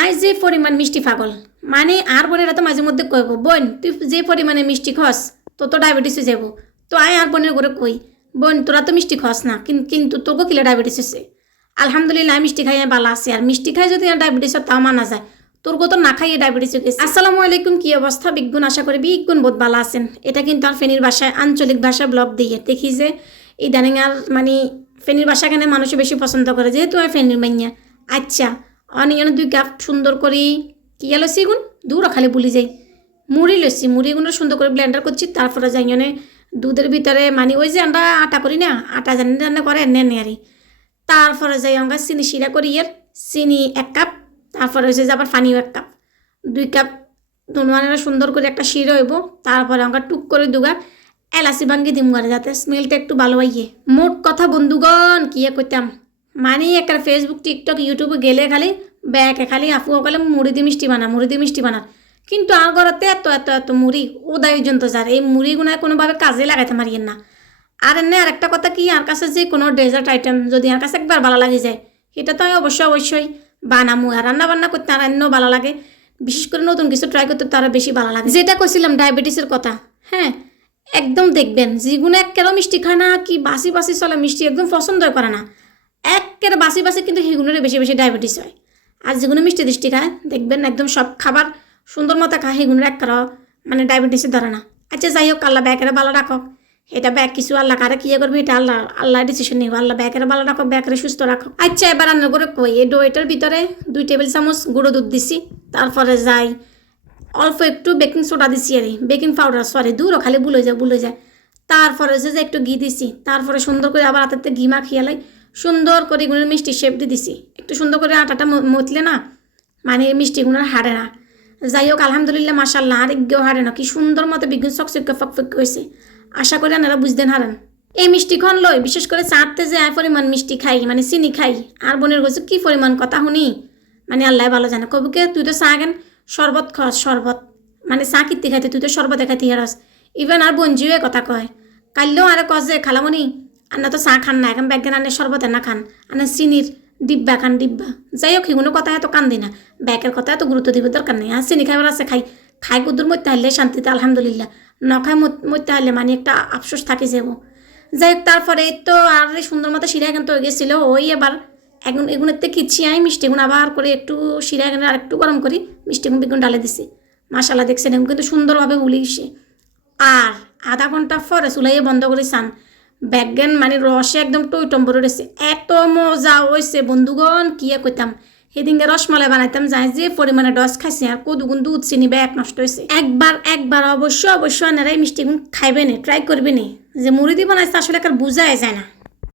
I যে পরিমাণ মিষ্টি পাগল মানে আর বোনেরা তো মাঝে মধ্যে কইব বোন তুই যে পরিমাণে মিষ্টি খস তো ডায়াবেটিস হয়ে যাব। তো আয় আর বোনের ঘরে কই বোন তোরা তো মিষ্টি খস না কিন্তু তোকে কিলে ডায়াবেটিস হয়েছে। আলহামদুলিল্লাহ মিষ্টি খাই ভালো আছে আর মিষ্টি খাই যদি ডায়াবেটিস তাও মানা যায় তোর তো না খাইয়ে ডায়াবেটিস হয়ে গেছে। আসসালামু আলাইকুম, কি অবস্থা বিজ্ঞান? আশা করি বিজ্ঞান বহুত ভালো আছেন। এটা কিন্তু আর ফেনীর ভাষায় আঞ্চলিক ভাষা ব্লগ দিয়ে দেখি যে ইদানিং আর মানে ফেনীর ভাষা কেন মানুষ বেশি পছন্দ করে যেহেতু আর ফেনীর মাইয়া। আচ্ছা অনিয়ন 2 কাপ সুন্দর করে কি লসি গুণ দূর খালি ভুলি যাই মুড়ি লসি মুড়িগুলো সুন্দর করে ব্লেন্ডার করছি। তারপরে যাই দুধের ভিতরে মানে ওই যে আমরা আটা করি না আটা জানি রান্না করে এনে আরি। তারপরে যাই আমরা চিনি শিরা করি চিনি 1 কাপ, তারপরে হয়েছে যে আবার পানিও 1 কাপ, 2 কাপ দুনুয়ানের সুন্দর করে একটা শিরা হইব। তারপরে আমরা টুক করে দুগা এলাচি ভাঙ্গি দিম আর যাতে স্মেলটা একটু ভালো হইয়ে। মোট কথা বন্ধুগণ কি কইতাম মানে একটা ফেসবুক টিকটক ইউটিউবে গেলে খালি ব্যাকে খালি আপুও খালি মুড়ি দিয়ে মিষ্টি বানা কিন্তু আর ঘরতে এত এত এত মুড়ি ওদাই পর্যন্ত যার এই মুড়িগুলো কোনোভাবে কাজে লাগাইতে পারিয়েন না। আর এমনি আরেকটা কথা কি আর কাছে যে কোনো ডেজার্ট আইটেম যদি আর কাছে একবার ভালো লাগে যায় সেটা তো আমি অবশ্যই বানামু। আর রান্না বান্না করতে আর অন্য ভালো লাগে, বিশেষ করে নতুন কিছু ট্রাই করতে তারা বেশি ভালো লাগে। যেটা কইছিলাম ডায়াবেটিসের কথা, হ্যাঁ একদম দেখবেন যেগুলো একেবারে মিষ্টি খায় না কি বাসি চলে মিষ্টি একদম পছন্দ করে না একেবারে বাসি কিন্তু সেগুলোর বেশি ডায়াবেটিস হয়। আর যেগুলো মিষ্টি দৃষ্টি খায় দেখবেন একদম সব খাবার সুন্দর মতো খায় সেগুলোর একেবারে মানে ডায়াবেটিসের ধরে না। আচ্ছা যাই হোক আল্লাহ ব্যাকেরে ভালো রাখক, এটা ব্যাগ কিছু আল্লাহ কারে কি করবে এটা আল্লাহ ডিসিশন নিব। আল্লাহ ব্যাকেরে ভালো রাখো ব্যাকেরে সুস্থ রাখো। আচ্ছা এবার রান্না করে কই এই ডোয়েটার ভিতরে 2 টেবিল চামচ গুঁড়ো দুধ দিছি। তারপরে যাই অল্প একটু বেকিং সোডা দিছি আর বেকিং পাউডার দূরও খালি ভুলে যায়। তারপরে যে একটু ঘি দিছি। তারপরে সুন্দর করে আবার হাতেতে ঘি মাখিয়ে লাই সুন্দর করে এগুলোর মিষ্টি শেপ দিয়ে দিছি। একটু সুন্দর করে আটাটা মতলে না মানে মিষ্টিগুলোর হারে না। যাই হোক আলহামদুলিল্লাহ মাশাআল্লাহ আর একটু হারে না কি সুন্দর মতো বিজ্ঞান চকচকে ফকফক হয়েছে। আশা করি আপনারা বুঝতেন হারান এই মিষ্টিখন লই বিশেষ করে চাটতে যে পরিমাণ মিষ্টি খাই মানে চিনি খাই আর বোনের কাছে কি পরিমাণ কথা শুনি মানে আল্লাহ ভালো জানে। কবুকে তুই তো চা কেন শরবত খাস শরবত মানে চা কিত্তি খাইতে তুই তো শরবতে খাইতে হারাস। ইভেন আর বঞ্জিও কথা কয় কাইলেও আরে কস যে খালামনি আন্না তো চা খান না এখন ব্যাগেন আনে শরবতে না খান আনে চিনির ডিব্বা খান ডিব্বা। যাই হোক সেগুলো কথা এত কান্দি না, ব্যাগের কথা এত গুরুত্ব দিব দরকার নেই। আর চিনি খাইবার আছে খাই কুদুর মধ্যে হারলে শান্তিতে আলহামদুলিল্লাহ, ন খাই মধ্যে হারলে মানে একটা আফসোস থাকে যাব। যাই হোক তারপরে তো আর সুন্দর মতো শিরা এখন তো হয়ে গেছিলো ওই এবার এখন এগুলোতে কিচ্ছি আমি মিষ্টিগুণ আবার করে একটু শিরা এখানে আর একটু গরম করি মিষ্টিগুণ বেগুন ডালে দিছি। মাশাআল্লাহ দেখছেন এখন কিন্তু সুন্দরভাবে উলিয়েছে। আর আধা ঘন্টা পরে চুলাইয়ে বন্ধ করে চান ব্যাগেন মানে রসে একদম টইটম্বর রয়েছে এত মজা হয়েছে বন্ধুগণ কি কইতাম। সেদিনকে রসমালাই বানাইতাম যাই যে পরিমাণে ডস খাইছি আর কদুগুণ দুধ চিনি ব্যাগ নষ্ট হয়েছে। একবার অবশ্যই আপনারা এই মিষ্টিগুণ খাইবেন ট্রাই করবেন যে মুড়ি দিয়ে বানাইছে আসলে বুঝাই যায় না।